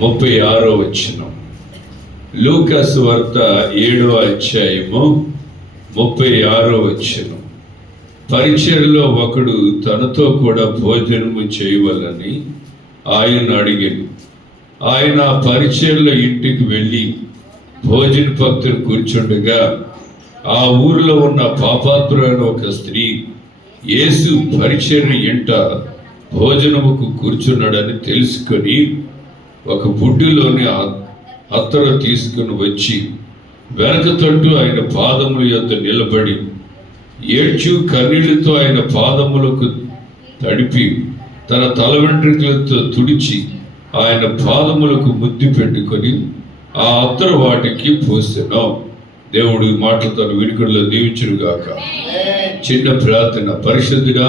ముప్పై ఆరో వచ్చిన లూకాస్ వార్త ఏడో అధ్యాయము ముప్పై ఆరో వచ్చిన పరిచయలో ఒకడు తనతో కూడా భోజనము చేయవలని ఆయన అడిగాను. ఆయన ఆ పరిచయలో ఇంటికి వెళ్ళి భోజన భక్తులు కూర్చుండగా ఆ ఊరిలో ఉన్న పాపాత్రులైన ఒక స్త్రీ యేసు పరిచయం ఇంట భోజనముకు కూర్చున్నాడని తెలుసుకొని ఒక బుడ్డిలోని అత్తర తీసుకుని వచ్చి వెనక తట్టు ఆయన పాదముల యొద్ద నిలబడి ఏడ్చు కన్నీళ్ళతో ఆయన పాదములకు తడిపి తన తల వెంట్రుకలతో తుడిచి ఆయన పాదములకు ముద్దు పెట్టుకొని ఆ అత్తరు వాటికి పోసెను. దేవుడు ఈ మాటలతో విడుకడలో దీవించుగాక చిన్న ప్రార్థన. పరిశుద్ధుడా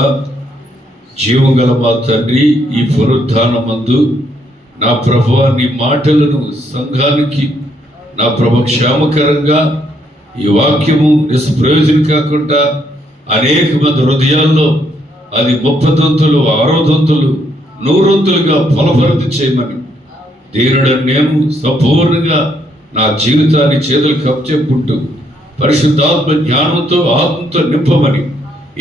జీవగల మా తండ్రి ఈ పునరుద్ధానమందు నా ప్రభు నీ మాటలను సంఘానికి నా ప్రభు క్షేమకరంగా ఈ వాక్యము నిష్ప్రయోజనం కాకుండా అనేక మంది హృదయాల్లో అది ముప్పదంతులు ఆరోదంతులు నూరొంతులుగా ఫలభరిత చేయమని. దీనుడని నేను సంపూర్ణంగా నా జీవితాన్ని చేతులు కప్చెప్పుంటూ పరిశుద్ధాత్మ జ్ఞానంతో ఆత్మతో నింపమని.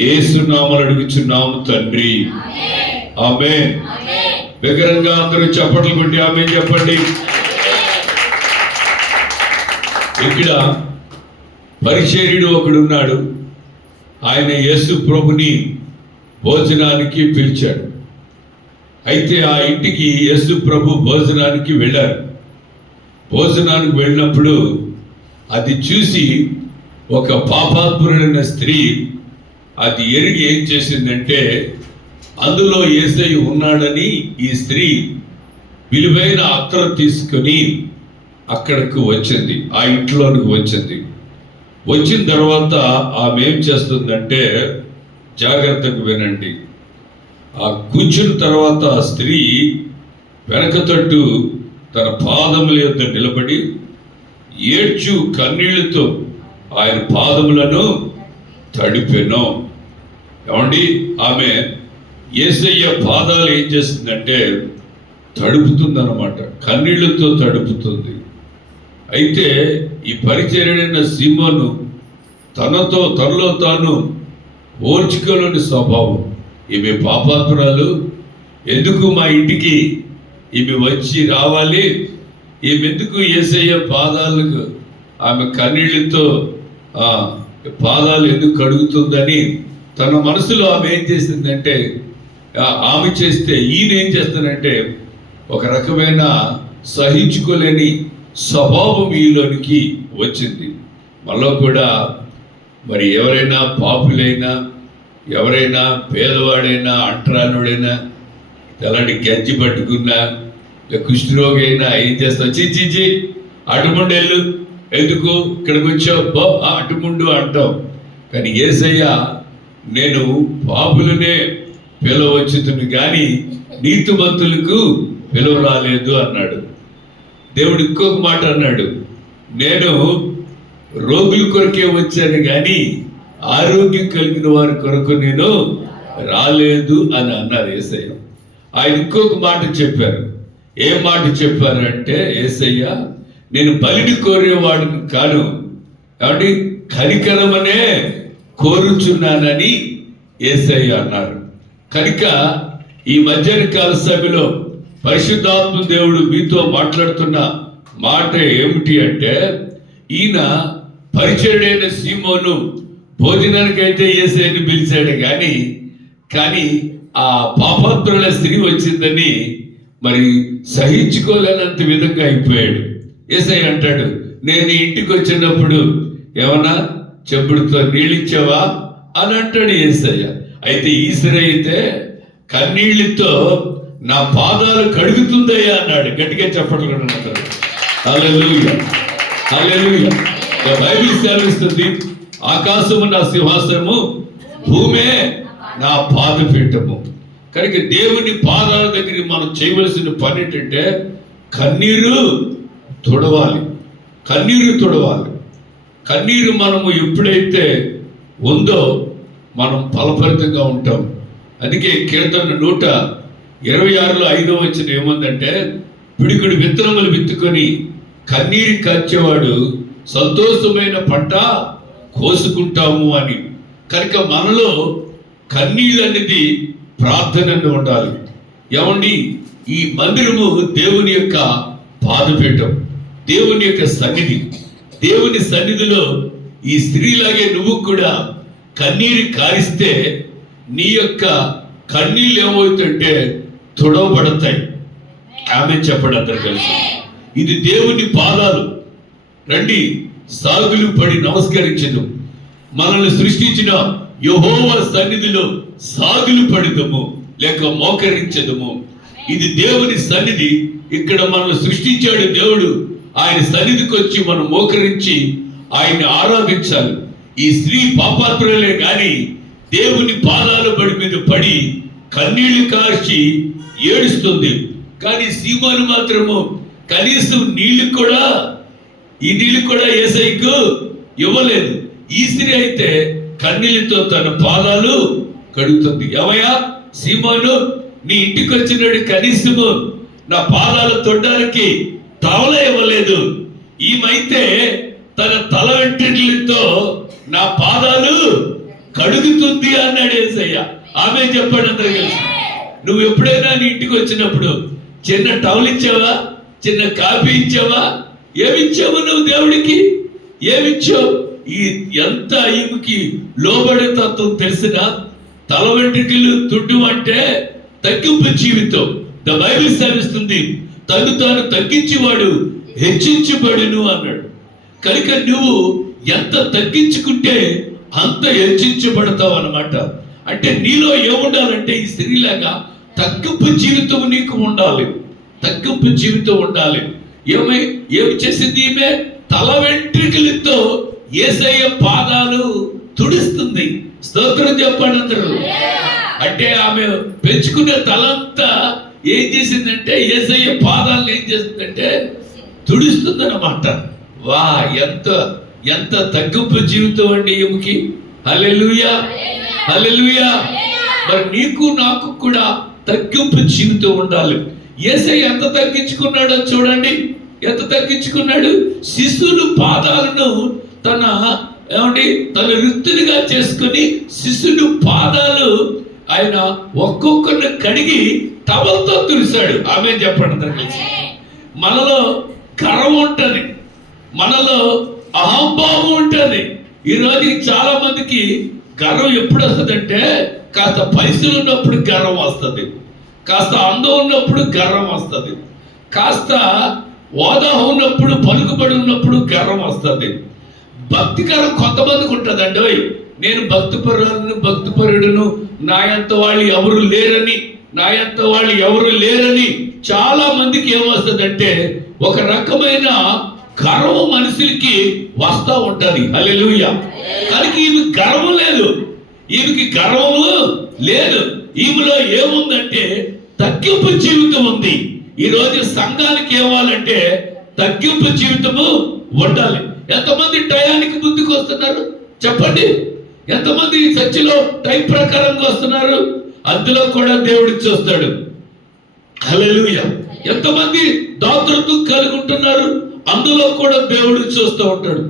ఏసునామలు అడుగుచున్నాము తండ్రి. ఆమె విగ్రహంగా అందరూ చప్పట్లు కొట్టి ఆమె చెప్పండి. ఇక్కడ పరిచర్యుడు ఒకడున్నాడు. ఆయన యేసు ప్రభుని భోజనానికి పిలిచాడు. అయితే ఆ ఇంటికి యేసు ప్రభు భోజనానికి వెళ్ళారు. భోజనానికి వెళ్ళినప్పుడు అది చూసి ఒక పాపాత్ముడైన స్త్రీ అది ఎరిగి ఏం చేసిందంటే అందులో ఏసై ఉన్నాడని ఈ స్త్రీ విలువైన అత్తర తీసుకొని అక్కడికి వచ్చింది ఆ ఇంట్లోనికి వచ్చింది. వచ్చిన తర్వాత ఆమె ఏం చేస్తుందంటే జాగ్రత్తకు వినండి. ఆ కూర్చున్న తర్వాత ఆ స్త్రీ వెనక తట్టు తన పాదముల యొక్క నిలబడి ఏడ్చు కన్నీళ్ళతో ఆయన పాదములను తడిపెను. ఏమండి? ఆమె ఏసయ్య పాదాలు ఏం చేస్తుందంటే తడుపుతుందన్నమాట. కన్నీళ్ళతో తడుపుతుంది. అయితే ఈ పరిచర్యైన సీమోను తనతో తనలో తాను ఓర్చుకోలేని స్వభావం. ఈమె పాపాత్మురాలు. ఎందుకు మా ఇంటికి ఈమె వచ్చి రావాలి? ఈమె ఎందుకు ఏసయ్య పాదాలకు ఆమె కన్నీళ్ళతో పాదాలు ఎందుకు కడుగుతుందని తన మనసులో ఆమె ఏం చేసిందంటే ఆమె చేస్తే ఈయన ఏం చేస్తానంటే ఒక రకమైన సహించుకోలేని స్వభావం ఈలోనికి వచ్చింది. మళ్ళీ కూడా మరి ఎవరైనా పాపులైనా ఎవరైనా పేదవాడైనా అంటరానుడైనా ఎలాంటి గజ్జి పట్టుకున్నా లేక కుష్ఠరోగి అయినా ఏం చేస్తావు? చి చి చి అటుముండు వెళ్ళు. ఎందుకు? ఇక్కడికి వచ్చావు. బో ఆ అటుముండు అంటాం కానీ ఏసయ్య నేను పాపులనే పిలవచ్చుతుని కానీ నీతిమంతులకు పిలువ రాలేదు అన్నాడు. దేవుడు ఇంకొక మాట అన్నాడు. నేను రోగుల కొరకే వచ్చాను కానీ ఆరోగ్యం కలిగిన వారి కొరకు నేను రాలేదు అని అన్నారు ఏసయ్య. ఆయన ఇంకొక మాట చెప్పారు. ఏ మాట చెప్పారంటే ఏసయ్య నేను బలిని కోరేవాడిని కాను. కాబట్టి కనికరమనే కోరుచున్నానని ఏసయ్య అన్నారు. కనుక ఈ మధ్యాహ్న కాల సభలో పరిశుద్ధాత్మ దేవుడు మీతో మాట్లాడుతున్న మాట ఏమిటి అంటే ఈయన పరిచయుడైన సీమోను భోజనానికైతే ఏసైని పిలిచాడు కానీ కానీ ఆ పాపాత్రుల స్త్రీ వచ్చిందని మరి సహించుకోలేనంత విధంగా అయిపోయాడు. ఏసై అంటాడు నేను ఇంటికి వచ్చినప్పుడు ఏమన్నా చెప్పుడుతో నీళ్ళిచ్చావా అని అంటాడు ఏసయ్య. అయితే ఈశ్వరైతే అయితే కన్నీళ్ళతో నా పాదాలు కడుగుతుందయ్యా అన్నాడు. గట్టిగా చెప్పట్లు అంటారు హల్లెలూయా. హల్లెలూయా. బైబిల్ సెలవిస్తుంది ఆకాశము నా సింహాసనము భూమే నా పాదపీఠము. కనుక దేవుని పాదాల దగ్గర మనం చేయవలసిన పని ఏంటంటే కన్నీరు తుడవాలి. కన్నీరు తుడవాలి. కన్నీరు మనము ఎప్పుడైతే ఉందో మనం ఫలభరితంగా ఉంటాం. అందుకే కీర్తన నూట ఇరవై ఆరులో ఐదో వచ్చిన ఏముందంటే పిడికుడు విత్తనములు విత్తుకొని కన్నీరు కార్చేవాడు సంతోషమైన పంట కోసుకుంటాము అని. కనుక మనలో కన్నీళ్ళు అనేది ప్రార్థనను ఉండాలి. ఏమండి? ఈ మందిరము దేవుని యొక్క పాదపీఠం దేవుని యొక్క సన్నిధి. దేవుని సన్నిధిలో ఈ స్త్రీలాగే నువ్వు కూడా కన్నీరు కారిస్తే నీ యొక్క కన్నీళ్ళు ఏమవుతుంటే తుడవబడతాయి. ఆమె చెప్పడం అందరు కలిసి. ఇది దేవుని పాదాలు. రండి సాగులు పడి నమస్కరించదు. మనల్ని సృష్టించిన యహోవ సన్నిధిలో సాగులు పడదము లేక మోకరించదము. ఇది దేవుని సన్నిధి. ఇక్కడ మనల్ని సృష్టించాడు దేవుడు. ఆయన సన్నిధికి వచ్చి మనం మోకరించి ఆయన్ని ఆరాధించాలి. ఈ స్త్రీ పాపాత్రులే కానీ దేవుని పాదాల బడి మీద పడి కన్నీళ్ళు కార్చి ఏడుస్తుంది. కానీ సీమాను మాత్రము కనీసం నీళ్ళు కూడా ఈ నీళ్ళు కూడా ఏసైకు ఇవ్వలేదు. ఈ స్త్రీ అయితే కన్నీళ్ళతో తన పాదాలు కడుగుతుంది. ఎవయా సీమాను నీ ఇంటికి వచ్చినాడు కనీసము నా పాదాలు తొడ్డానికి తవల ఇవ్వలేదు. ఈమైతే తన తల వెంట్రుకలతో నా పాదాలు కడుగుతుంది అన్నాడు ఏసయ్య. ఆమె చెప్పాడు అందరూ కలిసి నువ్వు ఎప్పుడైనా నీ ఇంటికి వచ్చినప్పుడు చిన్న టవల్ ఇచ్చావా? చిన్న కాఫీ ఇచ్చావా? ఏమిచ్చావు నువ్వు దేవుడికి? ఏమిచ్చావు ఈ ఎంత ఈమెకి లోబడే తత్వం తెలిసిన తల వెంట్రుకలు తుడ్డు అంటే తగ్గింపు జీవితం. ద బైబిల్ సెలవిస్తుంది తను తాను తగ్గించేవాడు హెచ్చించబడును అన్నాడు. కనుక నువ్వు ఎంత తగ్గించుకుంటే అంత హెచ్చించబడతావు అనమాట అంటే నీలో ఏముండాలంటే ఈ స్త్రీలాగా తగ్గింపు జీవితం నీకు ఉండాలి. తగ్గింపు జీవితం ఉండాలి. ఏమై ఏమి చేసింది ఈమె? తల వెంట్రికలతో ఏసయ్య పాదాలు తుడుస్తుంది. స్తోత్రం చెప్పాడు అందరూ. అంటే ఆమె పెంచుకునే తలంతా ఏం చేసిందంటే ఏసయ్య పాదాలను ఏం చేసిందంటే తుడుస్తుంది అన్నమాట వా ఎంత ఎంత తగ్గింపు జీవితం అండి ఈమెకి? హల్లెలూయా! హల్లెలూయా! మరి నీకు నాకు కూడా తగ్గింపు జీవితం ఉండాలి. ఏసై ఎంత తగ్గించుకున్నాడో చూడండి. ఎంత తగ్గించుకున్నాడు? శిశువులు పాదాలను తన ఏమండి తన వృత్తినిగా చేసుకుని శిశువులు పాదాలు ఆయన ఒక్కొక్కరిని కడిగి టవల్తో తురిశాడు ఆమె చెప్పండి మనలో గర్వం ఉంటుంది. మనలో అహంభావం ఉంటుంది. ఈ రోజు చాలా మందికి గర్వం ఎప్పుడు వస్తుందంటే కాస్త పైసలు ఉన్నప్పుడు గర్వం వస్తుంది. కాస్త అందం ఉన్నప్పుడు గర్వం వస్తుంది. కాస్త హోదా ఉన్నప్పుడు పలుకుబడి ఉన్నప్పుడు గర్వం వస్తుంది. భక్తికరం కొంతమందికి ఉంటుందండి. ఓయ్ నేను భక్తిపరులను భక్తిపరుడును నా ఎంత వాళ్ళు ఎవరు లేరని నా ఎంత వాళ్ళు ఎవరు లేరని చాలా మందికి ఏమొస్తుందంటే ఒక రకమైన గర్వం మనుషులకి వస్తూ ఉంటుంది. అల్లెలుయ్య కనుక ఈమె గర్వం లేదు. ఈమెకి గర్వము లేదు. ఈమెలో ఏముందంటే తగ్గింపు జీవితం ఉంది. ఈ రోజు సంఘానికి ఏమాలంటే తగ్గింపు జీవితము ఉండాలి. ఎంతమంది టయానికి ముందుకు వస్తున్నారు? చెప్పండి. ఎంతమంది చర్చిలో టైం ప్రకారంగా వస్తున్నారు? అందులో కూడా దేవుడు చూస్తాడు. హల్లెలూయా. ఎంతమంది దాతృత్వం కలిగి ఉంటున్నారు? అందులో కూడా దేవుడు చూస్తూ ఉంటాడు.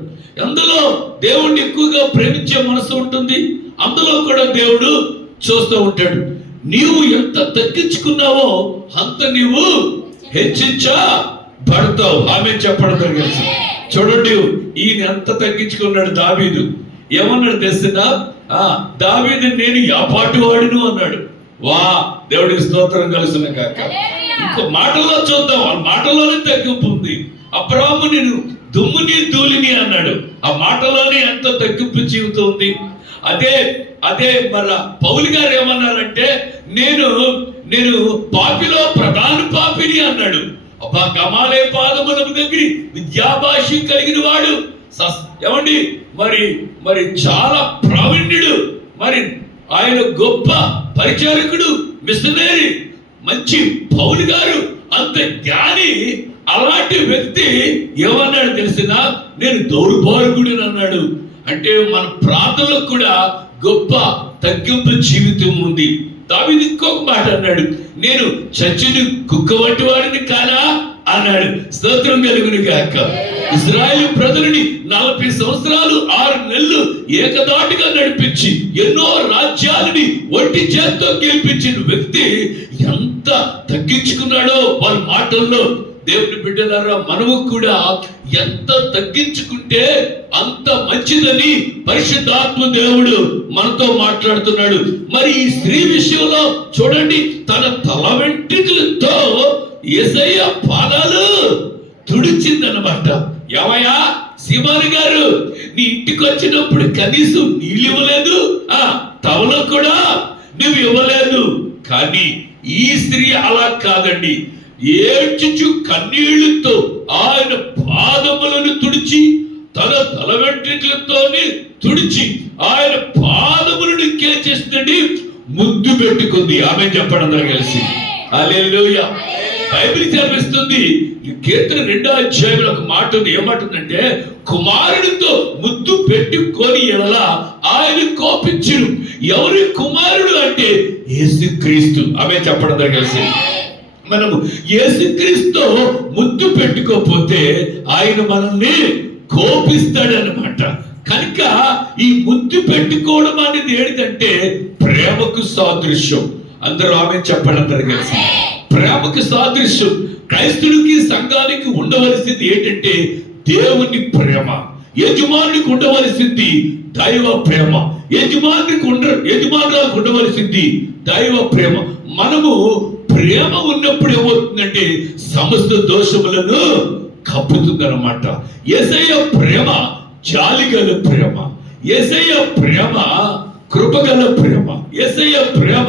అందులో దేవుణ్ణి ఎక్కువగా ప్రేమించే మనసు ఉంటుంది. అందులో కూడా దేవుడు చూస్తూ ఉంటాడు. నీవు ఎంత తగ్గించుకున్నావో అంత నీవు హెచ్చించబడతావు. ఆమె చెప్పడం చూడండి ఈయన ఎంత తగ్గించుకున్నాడు దావీదు. ఏమన్నాడు తెలిసిన ఆ దావీదు నేను యాపాటి వాడిను అన్నాడు. వా దేవుడికి స్తోత్రం కలిసిన కాక. ఇంకో మాటల్లో చూద్దాం. మాటల్లోనే తగ్గింపు ఉంది. అబ్రాహ్ము నేను దుమ్ముని ధూళిని అన్నాడు. ఆ మాటలోనే ఎంత తగ్గింపు జీవితం ఉంది అదే అదే మన పౌలి గారు ఏమన్నారంటే నేను నేను పాపిలో ప్రధాన పాపిని అన్నాడు. అబ్బా కమాలే పాదముల దగ్గర విద్యాభాష్యం కలిగిన వాడు. ఏమండి? మరి మరి చాలా ప్రావీణ్యుడు. మరి ఆయన గొప్ప పరిచారకుడు మిషనరీ. మంచి పౌలు గారు అంత జ్ఞాని. అలాంటి వ్యక్తి ఏమన్నాడు తెలిసినా నేను దౌర్భాగ్యుడు అన్నాడు. అంటే మన ప్రార్థనలకు కూడా గొప్ప తగ్గింపు జీవితం ఉంది. దావిది ఇంకొక మాట అన్నాడు. నేను చచ్చిన కుక్క వంటి వాడిని కానా? అన్నాడు. స్తోత్రం కలుగుని కాక ఇజ్రాయెల్ ప్రజలని నలభై సంవత్సరాలు ఆరు నెలలు ఏకదాటిగా నడిపించి ఎన్నో రాజ్యాలని ఒంటి చేత్తో గెలిపించిన వ్యక్తి ఎంత తగ్గించుకున్నాడో వాళ్ళ మాటల్లో దేవుని బిడ్డలారా మనము కూడా ఎంత తగ్గించుకుంటే అంత మంచిదని పరిశుద్ధాత్మ దేవుడు మనతో మాట్లాడుతున్నాడు. మరి ఈ స్త్రీ విషయంలో చూడండి తన తల వెంట్రుకలతో ఎసయ్య పాదాలు తుడిచిందనమాట ఏమయ్యా? శివాని గారు నీ ఇంటికి వచ్చినప్పుడు కనీసం నీళ్ళు ఇవ్వలేదు. ఆ తవలో కూడా నువ్వు ఇవ్వలేదు. కానీ ఈ స్త్రీ అలా కాదండి. ఏడ్చుచు కన్నీళ్ళతో ఆయన పాదములను తుడిచి తన తల వెంట్రుకలతోనే తుడిచి ఆయన పాదములను ఇంకేం చేసిందండి ముద్దు పెట్టుకుంది. ఆమె చెప్పడం అందరూ కలిసి. హల్లెలూయా. బైబిల్ చదివిస్తుంది. ఈ కీర్తన రెండో అధ్యాయంలో ఒక మాట ఉంది. ఏమంటుందంటే కుమారుడితో ముద్దు పెట్టుకొని ఎలా ఆయన కోపించును. ఎవరి కుమారుడు అంటే యేసుక్రీస్తు. ఆమె చెప్పడం అందరూ కలిసి. మనము యేసుక్రీస్తు ముద్దు పెట్టుకోకపోతే ఆయన మనల్ని కోపిస్తాడనమాట కనుక ఈ ముద్దు పెట్టుకోవడం అనేది ఏంటంటే ప్రేమకు సాదృశ్యం. అందరూ ఆమె చెప్పడం కలిసి ప్రేమకు సాదృశ్యం. క్రైస్తుడికి సంఘానికి ఉండవలసింది ఏంటంటే దేవుని ప్రేమ. యజమానికి ఉండవలసింది దైవ ప్రేమ. యజమానికి ఉండ యజమానులకు ఉండవలసింది దైవ ప్రేమ. మనము ప్రేమ ఉన్నప్పుడు ఏమవుతుందంటే సమస్త దోషములను కప్పుతుందన్నమాట. ఏసయ్య ప్రేమ జాలిగల ప్రేమ ఏసయ్య ప్రేమ కృపగల ప్రేమ ఏసయ్య ప్రేమ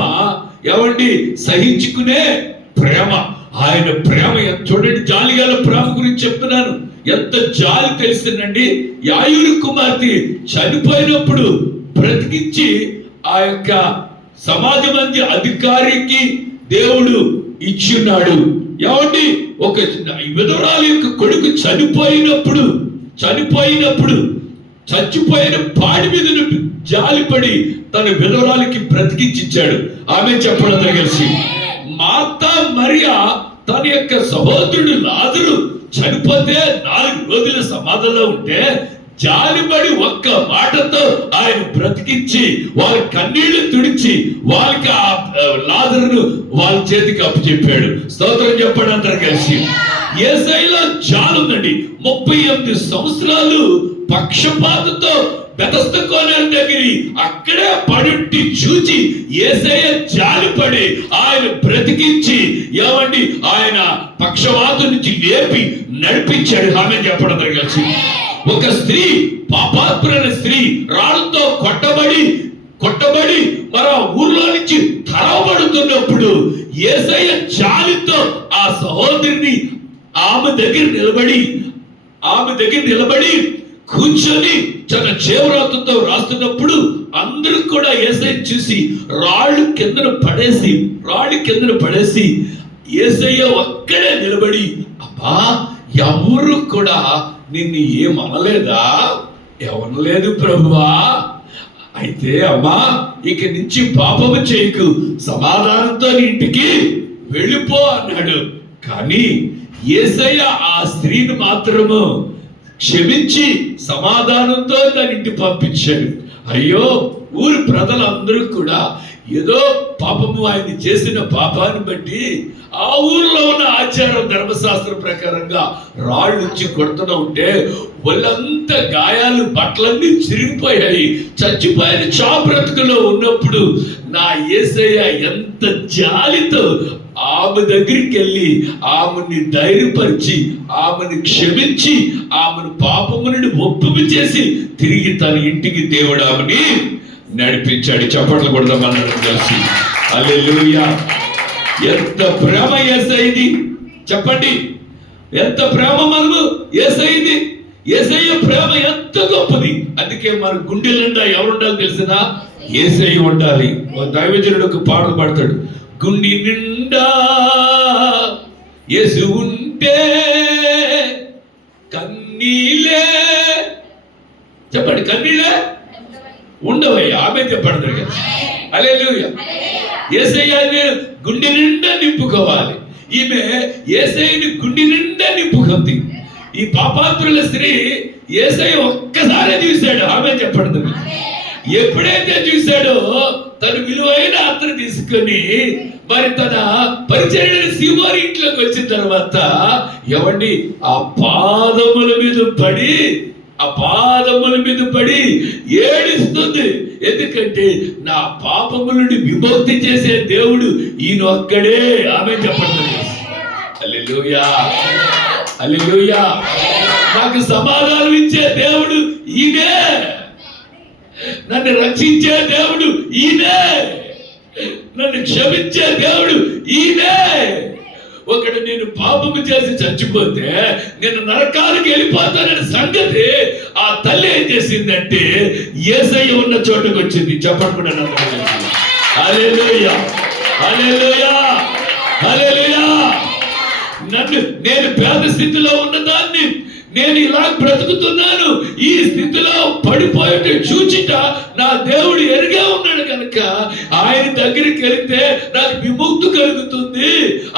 ఏమండి? సహించుకునే ప్రేమ. ఆయన ప్రేమ చూడండి జాలిగల ప్రేమ గురించి చెప్తున్నాను. ఎంత జాలి తెలిసిందండి. యాయురు కుమార్తె చనిపోయినప్పుడు బ్రతికించి ఆ యొక్క సమాజ మంది అధికారికి దేవుడు ఇచ్చున్నాడు. ఏమండి? ఒక విధవరాలు యొక్క కొడుకు చనిపోయినప్పుడు చనిపోయినప్పుడు చచ్చిపోయిన పాడి మీద జాలిపడి తన విధవరాలకి బ్రతికించిచ్చాడు. ఆమె చెప్పడం కలిసి మాత మరియా తన యొక్క సహోదరుడు లాజరు చనిపోతే నాలుగు రోజుల సమాధిలో ఉంటే జాలిపడి ఒక్క మాటతో ఆయన బ్రతికించి వాళ్ళ కన్నీళ్ళు తుడిచి వాళ్ళకి ఆ లాదరును వాళ్ళ చేతికి అప్పచెప్పాడు. స్తోత్రం చెప్పాడు అందరు కలిసి. ఏసైలో జాలుందండి. ముప్పై ఎనిమిది సంవత్సరాలు పక్షపాతతో బెతస్త కోనేరు దగ్గర అక్కడే పడుట్టి చూచి ఏసయ్య జాలిపడి ఆయన బ్రతికించి ఏమండి ఆయన పక్షవాతు నుంచి లేపి నడిపించాడు. ఆమె చెప్పడం కలిసి. ఒక స్త్రీ పాపాత్ములైన స్త్రీ రాళ్ళతో కొట్టబడి కొట్టబడి మన ఊర్లో నుంచి తరవబడుతున్నప్పుడు ఏసయ్య జాలితో ఆ సహోదరిని ఆమె దగ్గర నిలబడి ఆమె దగ్గర నిలబడి కూర్చొని తన చేవరాతతో రాస్తున్నప్పుడు అందరూ కూడా ఏసై చూసి రాళ్ళు కిందన పడేసి రాళ్ళు కిందన పడేసి ఏసయ్య ఒక్కడే నిలబడి అబ్బా ఎవరు కూడా నిన్ను ఏమనలేదా? ఎవనలేదు ప్రభువా. అయితే అమ్మా ఇక నుంచి పాపము చేయకు. సమాధానంతో ఇంటికి వెళ్ళిపో అన్నాడు. కానీ ఏసయ్య ఆ స్త్రీని మాత్రము క్షమించి సమాధానంతో దాని ఇంటి పంపించాడు. అయ్యో ఊరి ప్రజలందరూ కూడా ఏదో పాపము ఆయన చేసిన పాపాన్ని బట్టి ఆ ఊర్లో ఉన్న ఆచారం ధర్మశాస్త్రం ప్రకారంగా రాళ్ళు ఇచ్చి కొడుతూ ఉంటే వాళ్ళంతా గాయాలు బట్టలన్నీ చిరిగిపోయాయి. చచ్చిపోయిన చాబ్రతుకులో ఉన్నప్పుడు నా ఏసయ్య ఎంత జాలితో ఆమె దగ్గరికి వెళ్ళి ఆమెని ధైర్యపరిచి ఆమెను క్షమించి ఆమెను పాపము నుండి ఒప్పుకు చేసి తిరిగి తన ఇంటికి దేవుడు ఆమెని నడిపించాడు చప్పట్లు కొడదామన్నాడు కలిసి అల్లెలుయా ఎంత ప్రేమ ఏసైది చెప్పండి. ఎంత ప్రేమ మనము ఏసైది ఏసయ్య ప్రేమ ఎంత గొప్పది? అందుకే మన గుండె నిండా ఎవరుండాలి తెలిసినా ఏసై ఉండాలి. దైవజనుడు ఒక పాటలు పాడతాడు. గుండె నిండా ఏసు ఉంటే కన్నీలే చెప్పండి కన్నీలే ఉండవయ్యా ఆమె చెప్పండి కదా అలే ఏసయ్య గుండె నిండా నింపుకోవాలి. ఈమె ఏసైని గుండె నిండా నింపుకుంది. ఈ పాపాత్రుల స్త్రీ ఏసై ఒక్కసారే చూశాడు ఆమె చెప్పడుతుంది ఎప్పుడైతే చూశాడో తను విలువైన అత్ర తీసుకొని మరి తన పరిచర్య సీమోరి ఇంట్లోకి వచ్చిన తర్వాత ఎవండి ఆ పాదముల మీద పడి ఆ పాదముల మీద పడి ఏడుస్తుంది. ఎందుకంటే నా పాపములను విభక్తి విముక్తి చేసే దేవుడు ఈయన ఒక్కడే. ఆమె చెప్పండి హల్లెలూయా. హల్లెలూయా. నాకు సమాధానం ఇచ్చే దేవుడు ఈయనే. నన్ను రక్షించే దేవుడు ఈయనే. నన్ను క్షమించే దేవుడు ఈయనే. ఒకడు నేను పాపము చేసి చచ్చిపోతే నేను నరకానికి వెళ్ళిపోతానని సంగతి ఆ తల్లి ఏం చేసిందంటే ఏసయ్య ఉన్న చోటుకు వచ్చింది. చెప్పకుండా హల్లెలూయా. నన్ను నేను పేద స్థితిలో ఉన్నదాన్ని నేను ఇలా బ్రతుకుతున్నాను ఈ స్థితిలో పడిపోయేట చూచిట నా దేవుడు ఎరిగే ఉన్నాడు కనుక ఆయన దగ్గరికి వెళ్తే నాకు విముక్తి కలుగుతుంది.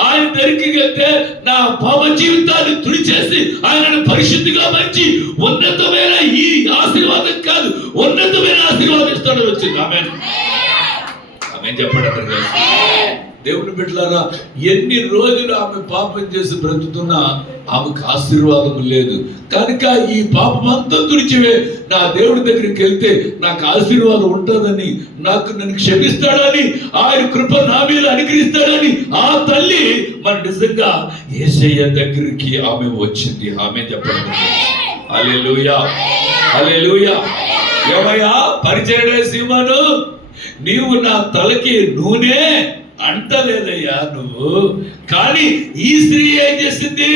ఆయన దగ్గరికి వెళ్తే నా పాప జీవితాన్ని తుడిచేసి ఆయనను పరిశుద్ధిగా మంచి ఉన్నతమైన ఈ ఆశీర్వాదం కాదు ఉన్నతమైన ఆశీర్వాదం ఇస్తాడు వచ్చింది. ఆమె ఆమె చెప్పండి దేవుని బిడ్డలారా ఎన్ని రోజులు ఆమె పాపం చేసి బ్రతుకుతున్నా ఆమెకు ఆశీర్వాదం లేదు. కనుక ఈ పాపం అంతా తుడిచివే. నా దేవుడి దగ్గరికి వెళ్తే నాకు ఆశీర్వాదం ఉంటుందని నాకు నన్ను క్షమిస్తాడని ఆయన కృప నా మీద అనుగ్రహిస్తాడని ఆ తల్లి మన నిజంగా ఏసయ్య దగ్గరికి ఆమె వచ్చింది. ఆమె చెప్పండి. అలెలుయా అలెలుయా ఏమయ్యా? పరిచయ సీమను నీవు నా తలకి నూనె? అంటలేదయ్యా నువ్వు. కానీ ఈ స్త్రీ ఏం చేసింది?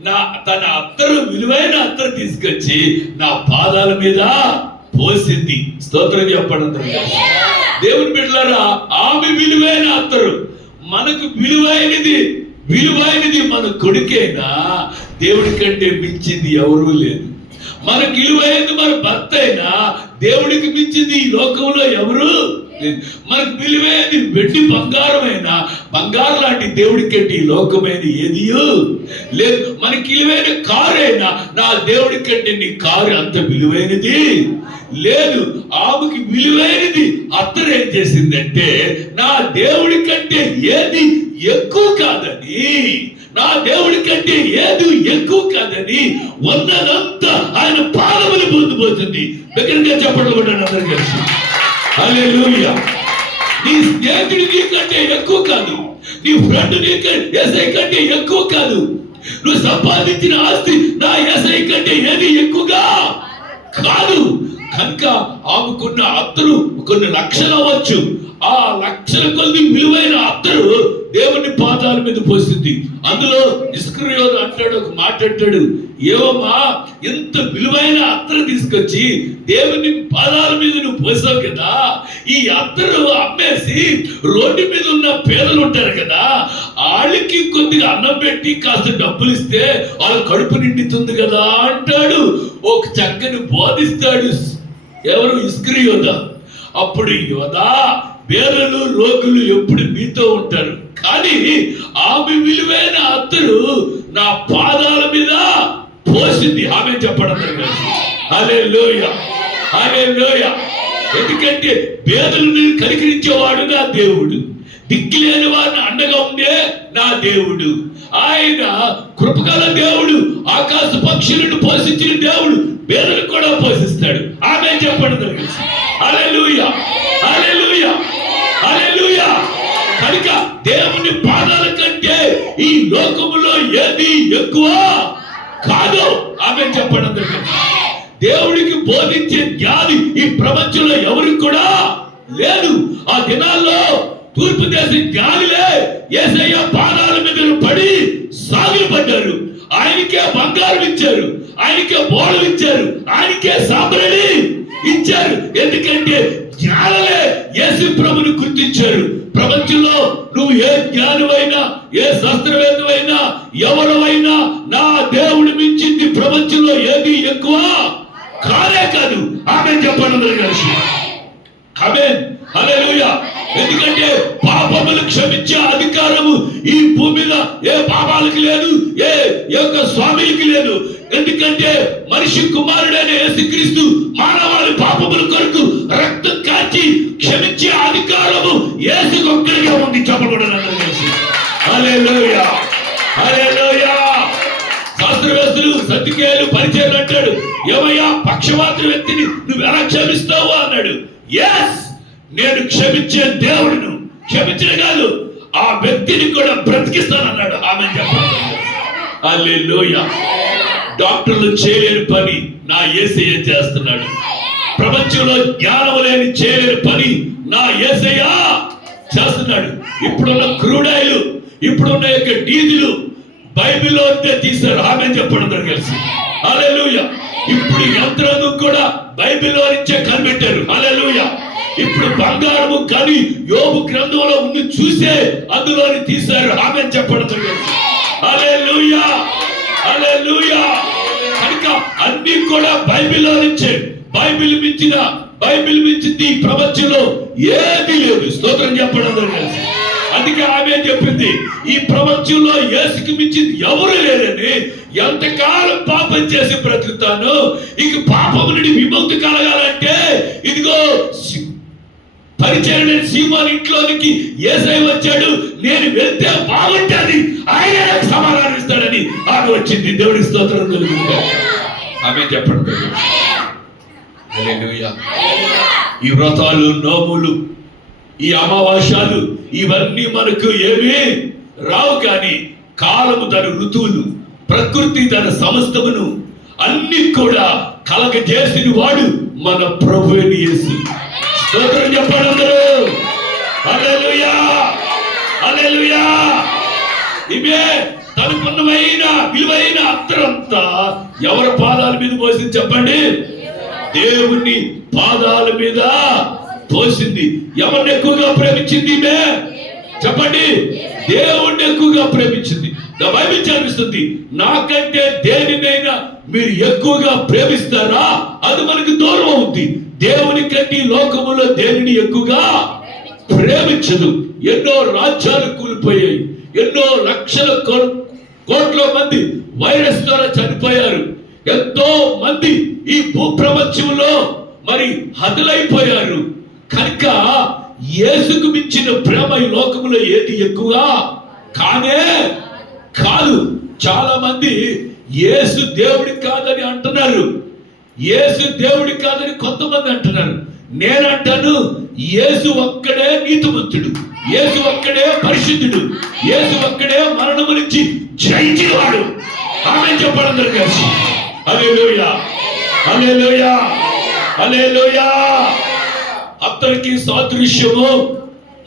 నా తన అత్తరు విలువైన అత్తరు తీసుకొచ్చి నా పాదాల మీద పోసింది. స్తోత్రం చెప్పడం దేవుని బిడ్డలారా ఆమె విలువైన అత్తరు మనకు విలువైనది విలువైనది మన కొడుకేనా? దేవుడి కంటే మించింది ఎవరూ లేదు. మనకు విలువైనది మన భర్త అయినా దేవుడికి మించింది ఈ లోకంలో ఎవరు మనకు విలువైనది వెండి బంగారమైన? బంగారం లాంటి దేవుడి ఈ లోకమైన ఏదియో లేదు మనకి విలువైన కారు అయినా నా దేవుడి కంటే నీ కారు అంత విలువైనది. లేదు ఆమెకి విలువైనది అత్తరు ఏం చేసిందంటే నా దేవుడి కంటే ఏది ఎక్కువ కాదని నా దేవుడి కంటే ఏది ఎక్కువ కాదని ఉన్నదంతా ఆయన పాదములు పొందిపోతుంది దగ్గరగా చెప్పడం కూడా అందరికీ నీ స్నేహితుడి నీ కంటే ఎక్కువ కాదు. నీ ఫ్రెండ్ నీ కంటే ఎస్ఐ కంటే ఎక్కువ కాదు. నువ్వు సంపాదించిన ఆస్తి నా ఎస్ఐ కంటే ఏది ఎక్కువగా కాదు. కనుక ఆమెకున్న అత్తరు కొన్ని లక్షలు అవ్వచ్చు. ఆ లక్షల కొద్ది విలువైన అత్తరు దేవుని పాదాల మీద పోసింది. అందులో ఇస్క్రియోదు అంటాడు ఒక మాట అంటాడు ఏవమ్మా ఎంత విలువైన అత్తరు తీసుకొచ్చి దేవుని పాదాల మీద నువ్వు పోసావు కదా? ఈ అత్తరు అమ్మేసి రోడ్డు మీద ఉన్న పేదలు ఉంటారు కదా? వాళ్ళకి కొద్దిగా అన్నం పెట్టి కాస్త డబ్బులు ఇస్తే వాళ్ళ కడుపు నిండుతుంది కదా? అంటాడు. ఒక చక్కని బోధిస్తాడు ఎవరు? ఇస్క్రియోద అప్పుడు యోధ పేదలు రోగులు ఎప్పుడు మీతో ఉంటారు? కానీ ఆమె విలువైన అత్తరు నా పాదాల మీద పోసింది. ఆమె చెప్పడం అదే లోయ అదే లోయ ఎందుకంటే పేదలను కనికరించేవాడు నా దేవుడు. దిక్కులేని వారిని అండగా ఉండే నా దేవుడు. ఆయన కృపగల దేవుడు ఆకాశ పక్షులను పోషించిన దేవుడు పేదలు కూడా పోషిస్తాడు. ఆమె చెప్పడం అలెలుయ అలెలుయ అలెలుయ కనుక దేవుని పాదాల కంటే ఈ లోకములో ఏది ఎక్కువ? కాదు. ఆమె చెప్పడం దేవుడికి బోధించే జ్ఞాని ఈ ప్రపంచంలో ఎవరికి కూడా లేదు ఆ దినాల్లో తూర్పు దేశ జ్ఞానులే ఏసయ్య పాదాల మీద పడి సాగులు పడ్డారు ఆయనకే బంగారం ఇచ్చారు. ఆయనకే బోళం ఇచ్చారు. ఆయనకే సాంబ్రణి ఇచ్చారు. ఎందుకంటే జ్ఞానలే యేసు ప్రభుని గుర్తించారు. ప్రపంచంలో నువ్వు ఏ జ్ఞానమైనా ఏ శాస్త్రవేత్తమైనా ఎవరవైనా నా దేవుడు మించింది ప్రపంచంలో ఏది ఎక్కువ? కానే కాదు. ఆమె చెప్పండి కలిసి. ఆమె ఎందుకంటే పాపములు క్షమించే అధికారము ఈ భూమి మీద ఏ పాపాలకు లేదు ఏ యొక్క స్వామికి లేదు. ఎందుకంటే మనిషి కుమారుడైన యేసుక్రీస్తు మానవాళి పాపముల కొరకు రక్తం కాచి క్షమి ధైర్యం ఉంది చెప్పబడిన హల్లెలూయా హల్లెలూయా. శాస్త్రవేత్తలు అంటాడు. ఏమయ్యా పక్షపాత వ్యక్తిని నువ్వు ఎలా క్షమిస్తావు అన్నాడు. ఎస్ నేను క్షమించే దేవుడును. క్షమించిన కాదు ఆ వ్యక్తిని కూడా బ్రతికిస్తానన్నాడు. ఆమె చెప్పాలి డాక్టర్లు చేయలేని పని నా ఏసయ్య చేస్తున్నాడు. ప్రపంచంలో జ్ఞానం లేని చేయలేని పని నా ఏసయ్యా చేస్తున్నాడు. ఇప్పుడున్న క్రూడాయిలు ఇప్పుడున్న యొక్క డీజిలు బైబిల్లో అంతే తీశారు. ఆమె చెప్పడం కలిసి. అలెలుయ ఇప్పుడు యంత్రం కూడా బైబిల్లో నుంచే కనిపెట్టారు. అలెలుయ ఇప్పుడు బంగారము కని యోగు గ్రంథంలో ఉంది చూసే అందులోని తీశారు. ఆమె చెప్పడం కలిసి. అలెలుయ అలెలుయ కనుక అన్ని కూడా బైబిల్లో నుంచే బైబిల్ మించిన బైబిల్ మించింది ఈ ప్రపంచంలో ఏది లేదు. స్తోత్రం చెప్పడం అందుకే ఆమె చెప్పింది ఈ ప్రపంచంలో యేసుకి మించింది ఎవరు లేరని ఎంతకాలం పాపం చేసి బ్రతుకుతాను? ఇక పాపం నుండి విముక్తి కలగాలంటే ఇదిగో పరిచయం సీమాన్ ఇంట్లోనికి ఏసై వచ్చాడు. నేను వెళ్తే బాగుంటుంది. ఆయన నాకు సమాధానం ఇస్తాడని ఆమె వచ్చింది. దేవుడి స్తోత్రం ఆమె చెప్పండి. ఈ వ్రతాలు నోములు ఈ అమావాస్యాలు ఇవన్నీ మనకు ఏమీ రావు కానీ కాలము తన ఋతువులు ప్రకృతి తన సమస్తమును అన్ని కూడా కలగజేసిన వాడు మన ప్రభుని చేసి స్తోత్రం చెప్పండి అందరూ. హల్లెలూయా హల్లెలూయా ఇవే తనకున్నమైన విలువైన అత్తరంతా ఎవరి పాదాల మీద పోసింది చెప్పండి? దేవుని పాదాల మీద తోసింది. ఎవరిని ఎక్కువగా ప్రేమించింది చెప్పండి. దేవుణ్ణి ఎక్కువగా ప్రేమించింది. ద బైబిల్ చదివిస్తుంది నాకంటే దేనినైనా మీరు ఎక్కువగా ప్రేమిస్తారా? అది మనకి దూరం అవుద్ది. దేవుని కంటే లోకములో దేనిని ఎక్కువగా ప్రేమించదు. ఎన్నో రాజ్యాలు కూలిపోయాయి. ఎన్నో లక్షల కోట్ల మంది వైరస్ ద్వారా చనిపోయారు. ఎంతో మంది ఈ భూప్రపంచంలో మరి హతులైపోయారు. కనుక యేసుకు మించిన ప్రేమ ఈ లోకములో ఏది ఎక్కువ? కానే కాదు. చాలా మంది యేసు దేవుడి కాదని అంటున్నారు. యేసు దేవుడి కాదని కొంతమంది అంటున్నారు. నేనంటాను యేసు ఒక్కడే నీతిమంతుడు. యేసు ఒక్కడే పరిశుద్ధుడు. యేసు ఒక్కడే మరణము నుంచి జయించినవాడు. ఆమె చెప్పడం కలిసి హల్లెలూయా. అతనికి సాదృశ్యము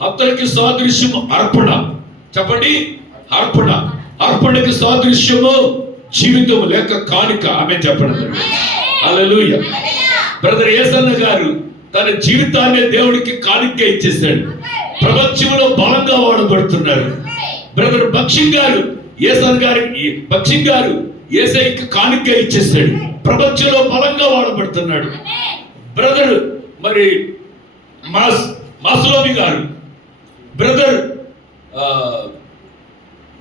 అతనికి సాదృశ్యము అర్పణ. చెప్పండి? అర్పణ. అర్పణకి సాదృశ్యము జీవితం లేక కానుక. ఆమె చెప్పడం అలలుయ బ్రదర్ ఏసన్న గారు తన జీవితాన్ని దేవుడికి కానుక ఇచ్చేసాడు ప్రపంచంలో బలంగా వాడబడుతున్నారు. బ్రదర్ బక్షింగ్ గారు ఏసన్ గారికి బక్షింగ్ గారు ఏసైకి కానుక ఇచ్చేస్తాడు ప్రపంచంలో బలంగా వాడబడుతున్నాడు. బ్రదర్ మరి మాస్ మాసులోమి గారు బ్రదర్ ఆ,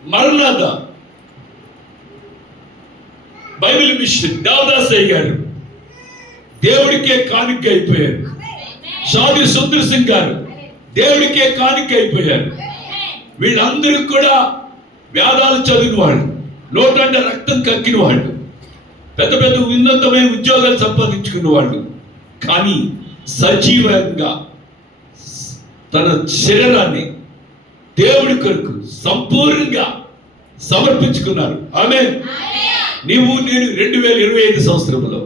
మరణాథ బైబిల్ మిషన్ దేవదాసయ్య గారు దేవుడికే కానుక అయిపోయారు. షాది సుందర్ సింగ్ గారు దేవుడికే కానుక అయిపోయారు. వీళ్ళందరూ కూడా వేదాలు చదివిన వాళ్ళు. నోటంట రక్తం కక్కిన వాళ్ళు పెద్ద పెద్ద ఉన్నతమైన ఉద్యోగాలు సంపాదించుకున్న వాళ్ళు కానీ సజీవంగా తన శరీరాన్ని దేవుడి కొరకు సంపూర్ణంగా సమర్పించుకున్నారు. ఆమె నీవు నేను రెండు వేల ఇరవై ఐదు సంవత్సరంలో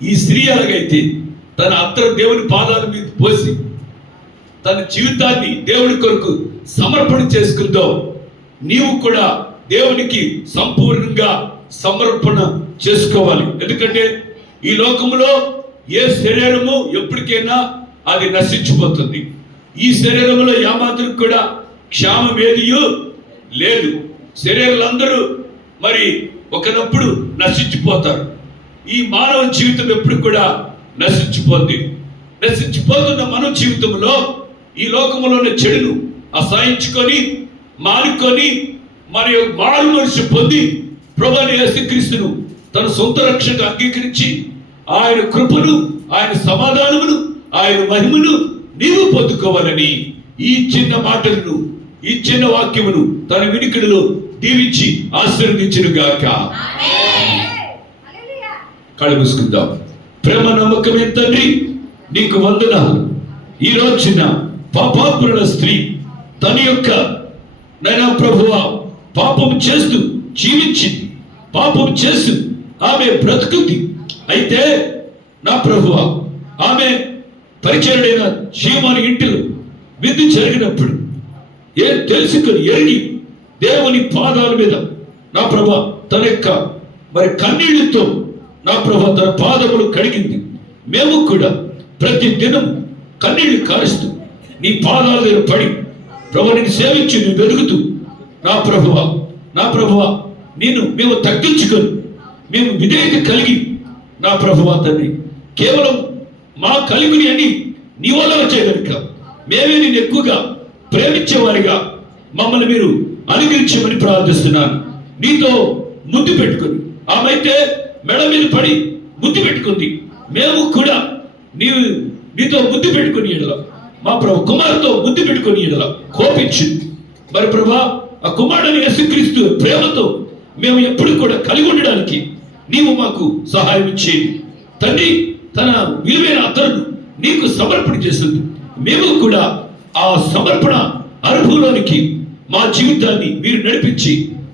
ఈ స్త్రీ అలాగైతే తన అత్తరు దేవుని పాదాల మీద పోసి తన జీవితాన్ని దేవుడి కొరకు సమర్పణ చేసుకుందో నీవు కూడా దేవునికి సంపూర్ణంగా సమర్పణ చేసుకోవాలి. ఎందుకంటే ఈ లోకములో ఏ శరీరము ఎప్పటికైనా అది నశించిపోతుంది. ఈ శరీరంలో ఏమాత్రం కూడా క్షామం ఏదియు లేదు. శరీరాలందరూ మరి ఒకనప్పుడు నశించిపోతారు. ఈ మానవ జీవితం ఎప్పుడు కూడా నశించిపోతుంది నశించిపోతున్న మన జీవితంలో ఈ లోకములో ఉన్న చెడును అసహించుకొని మానుకొని మరి మారు మనిషి పొంది ప్రభుని యేసుక్రీస్తును తన సొంత రక్షకు అంగీకరించి ఆయన కృపను ఆయన సమాధానమును ఆయన మహిమను నీవు పొందుకోవాలని ఈ చిన్న మాటలను ఈ చిన్న వాక్యమును తన వినికిడిలో దీవించి ఆశీర్వదించును గాక. కళ్ళు మూసుకుందాం. ప్రేమ నమ్మకమే తండ్రి నీకు వందనాలు. ఈ రోజున పాపాత్ముల స్త్రీ తన యొక్క నైనా ప్రభువ పాపం చేస్తూ జీవించింది. పాపం చేస్తూ ఆమె బ్రతుకుంది. అయితే నా ప్రభువ ఆమె పరిచయుడైన జీవమాని ఇంటిలో విందు జరిగినప్పుడు ఏ తెలుసుకొని ఎరిగి దేవుని పాదాల మీద నా ప్రభ తన యొక్క మరి కన్నీళ్ళతో నా ప్రభ తన పాదములు కడిగింది. మేము కూడా ప్రతి దినం కన్నీళ్ళు కారుస్తూ నీ పాదాల దగ్గర పడి ప్రభు నేను సేవించి నువ్వు వెలుగుతూ నా ప్రభువ నా ప్రభువ నేను మేము తగ్గించుకొని మేము విధేయత కలిగి నా ప్రభువ తండ్రి. కేవలం మా కలిగిని అని నీ వల్ల వచ్చే కనుక మేమే నేను ఎక్కువగా ప్రేమించేవారిగా మమ్మల్ని మీరు అనుగ్రహించమని ప్రార్థిస్తున్నాను. నీతో ముద్దు పెట్టుకుని ఆమె అయితే మెడ మీద పడి ముద్దు పెట్టుకుంది. మేము కూడా నీ నీతో ముద్దు పెట్టుకుని ఎడల. మా ప్రభు కుమారుతో ముద్దు పెట్టుకుని ఎడల. కోపించింది మరి ప్రభా ఆ కుమారుని యేసుక్రీస్తు ప్రేమతో మేము ఎప్పుడు కూడా కలిగి ఉండడానికి నీవు మాకు సహాయం చేయండి తండ్రి తన విలువైన అతను నీకు సమర్పణ చేస్తుంది మేము కూడా ఆ సమర్పణ అనుభవంలోనికి మా జీవితాన్ని మీరు నడిపించి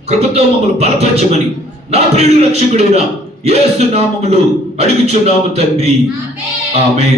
కృపతో మమ్మల్ని బలపరచమని నా ప్రియుడు రక్షకుడైన యేసు నామములో అడుగుచున్నాము తండ్రి. ఆమె